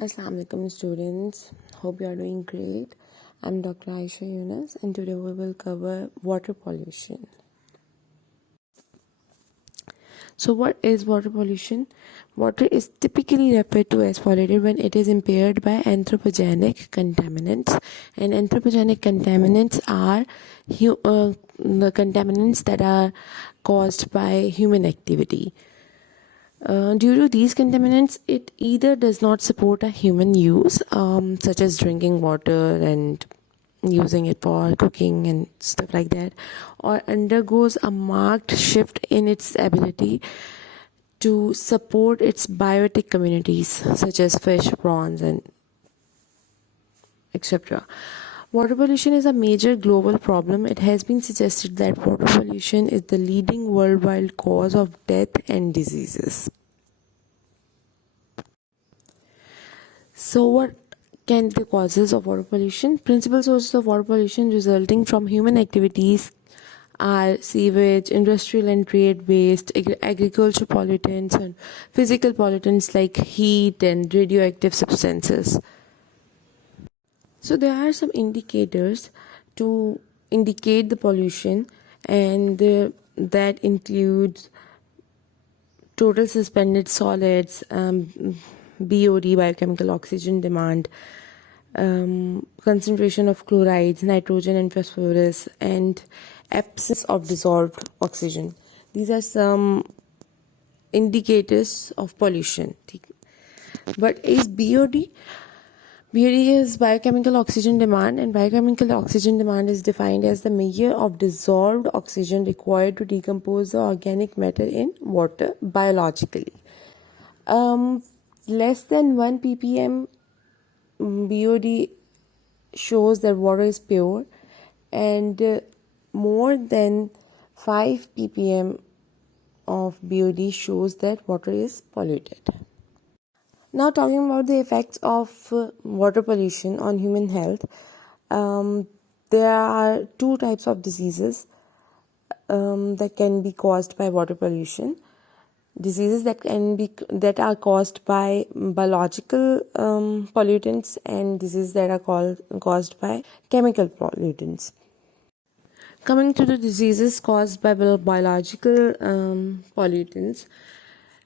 Assalamu alaikum students, hope you are doing great. I'm Dr. Ayesha Younas and today we will cover water pollution. So what is water pollution? Water is typically referred to as polluted when it is impaired by anthropogenic contaminants, and anthropogenic contaminants are the contaminants that are caused by human activity. Due to these contaminants, it either does not support a human use, such as drinking water and using it for cooking and stuff like that, or undergoes a marked shift in its ability to support its biotic communities, such as fish, prawns, and etc. Water pollution is a major global problem. It has been suggested that water pollution is the leading worldwide cause of death and diseases. So what can be the causes of water pollution? Principal sources of water pollution resulting from human activities are sewage, industrial and trade waste, agriculture pollutants, and physical pollutants like heat and radioactive substances. So there are some indicators to indicate the pollution, and that includes total suspended solids, BOD, biochemical oxygen demand, concentration of chlorides, nitrogen and phosphorus, and absence of dissolved oxygen. These are some indicators of pollution. But is BOD? BOD is biochemical oxygen demand, and biochemical oxygen demand is defined as the measure of dissolved oxygen required to decompose the organic matter in water biologically. Less than 1 ppm BOD shows that water is pure, and more than 5 ppm of BOD shows that water is polluted. Now, talking about the effects of water pollution on human health, there are two types of diseases that can be caused by water pollution. Diseases that are caused by biological pollutants, and diseases that are caused by chemical pollutants. Coming to the diseases caused by biological pollutants,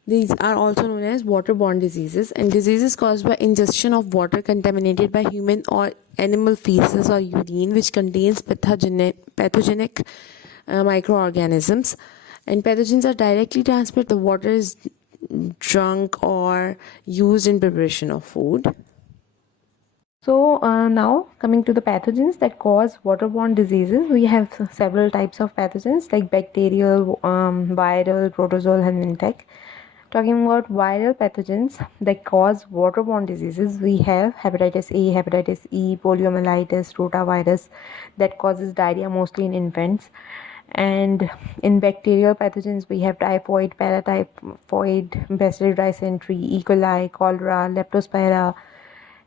these are also known as waterborne diseases, and diseases caused by ingestion of water contaminated by human or animal feces or urine, which contains pathogenic microorganisms. And pathogens are directly transmitted. The water is drunk or used in preparation of food. So now coming to the pathogens that cause waterborne diseases, we have several types of pathogens like bacterial, viral, protozoal, and helminthic. Talking about viral pathogens that cause waterborne diseases, we have hepatitis A, hepatitis E, poliomyelitis, rotavirus that causes diarrhea mostly in infants. And in bacterial pathogens, we have typhoid, paratyphoid, bacillus dysentery, E. coli, cholera, leptospira.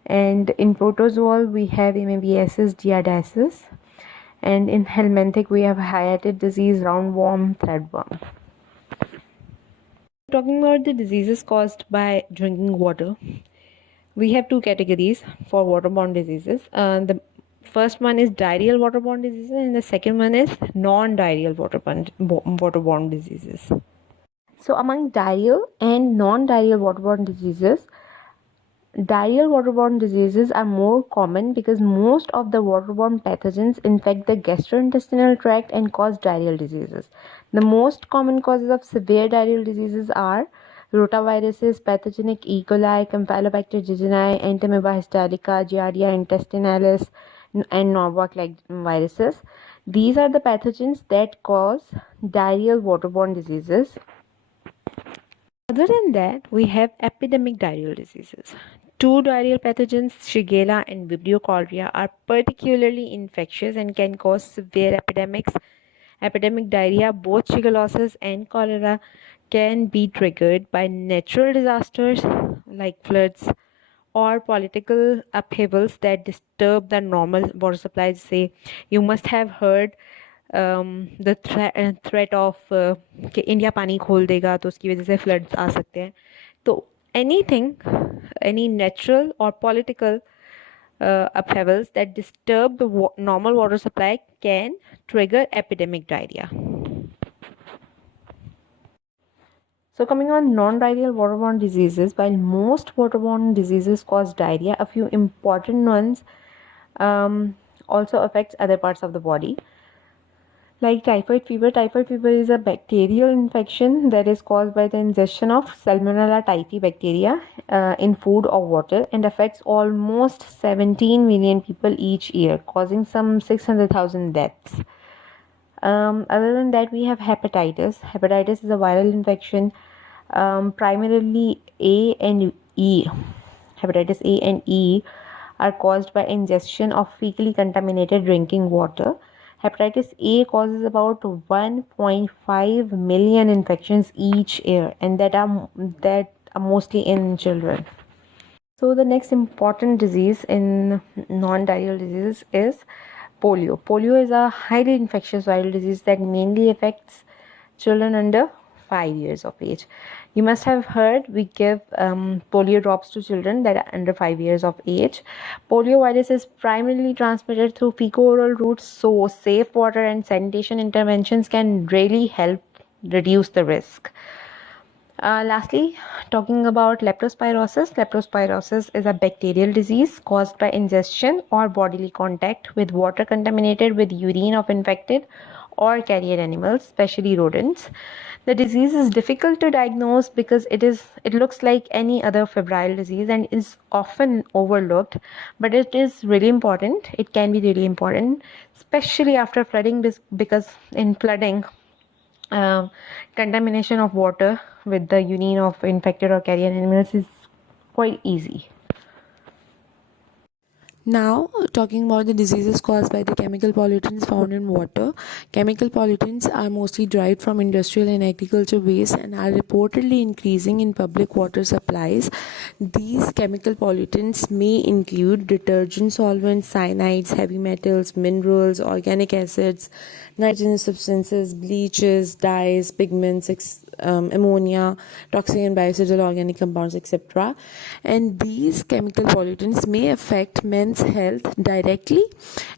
And in protozoal, we have amoebiasis, giardiasis. And in helminthic, we have hiatal disease, roundworm, threadworm. Talking about the diseases caused by drinking water, we have two categories for waterborne diseases. The first one is diarrheal waterborne diseases, and the second one is non-diarrheal waterborne diseases. So among diarrheal and non-diarrheal waterborne diseases, diarrheal waterborne diseases are more common because most of the waterborne pathogens infect the gastrointestinal tract and cause diarrheal diseases. The most common causes of severe diarrheal diseases are rotaviruses, pathogenic E. coli, Campylobacter jejuni, Entamoeba histolytica, Giardia intestinalis, and Norwalk-like viruses. These are the pathogens that cause diarrheal waterborne diseases. Other than that, we have epidemic diarrheal diseases. Two diarrheal pathogens, Shigella and Vibrio cholerae, are particularly infectious and can cause severe epidemics. Epidemic diarrhea, both shigellosis and cholera, can be triggered by natural disasters like floods or political upheavals that disturb the normal water supply. Say, you must have heard the threat of कि India पानी खोल देगा तो उसकी वजह से floods आ सकते हैं. तो any natural or political upheavals that disturb the normal water supply can trigger epidemic diarrhea. So coming on non-diarrheal waterborne diseases, while most waterborne diseases cause diarrhea, a few important ones also affects other parts of the body. Like typhoid fever. Typhoid fever is a bacterial infection that is caused by the ingestion of Salmonella typhi bacteria in food or water and affects almost 17 million people each year, causing some 600,000 deaths. Other than that, we have hepatitis. Hepatitis is a viral infection, primarily A and E. Hepatitis A and E are caused by ingestion of fecally contaminated drinking water. Hepatitis A causes about 1.5 million infections each year, and that are mostly in children. So the next important disease in non-diarrheal diseases is polio. Polio is a highly infectious viral disease that mainly affects children under 5 years of age. You must have heard we give polio drops to children that are under 5 years of age. Polio virus is primarily transmitted through fecal-oral routes, so safe water and sanitation interventions can really help reduce the risk. Lastly, talking about leptospirosis. Leptospirosis is a bacterial disease caused by ingestion or bodily contact with water contaminated with urine of infected or carrier animals, especially rodents. The disease is difficult to diagnose because it looks like any other febrile disease and is often overlooked, but it is really important. It can be really important, especially after flooding, because in flooding, contamination of water with the urine of infected or carrier animals is quite easy. Now, talking about the diseases caused by the chemical pollutants found in water. Chemical pollutants are mostly derived from industrial and agriculture waste and are reportedly increasing in public water supplies. These chemical pollutants may include detergent solvents, cyanides, heavy metals, minerals, organic acids, nitrogenous substances, bleaches, dyes, pigments, ammonia, toxic and biocidal organic compounds, etc. And these chemical pollutants may affect men's health directly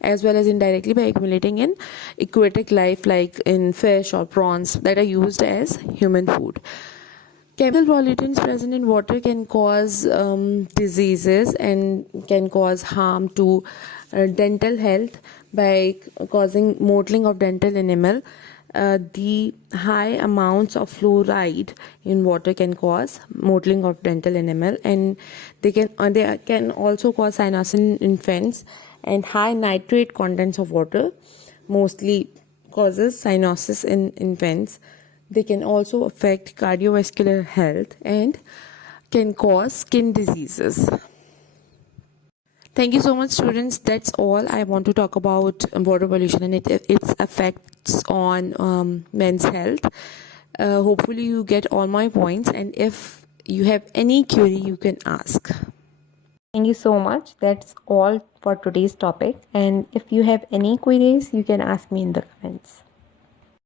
as well as indirectly by accumulating in aquatic life like in fish or prawns that are used as human food. Chemical pollutants present in water can cause diseases and can cause harm to dental health by causing mottling of dental enamel. The high amounts of fluoride in water can cause mottling of dental enamel, and they can also cause cyanosis in infants. And high nitrate contents of water mostly causes cyanosis in infants. They can also affect cardiovascular health and can cause skin diseases. Thank you so much, students. That's all I want to talk about water pollution and its effects on men's health. Hopefully you get all my points, and if you have any query, you can ask. Thank you so much. That's all for today's topic. And if you have any queries, you can ask me in the comments.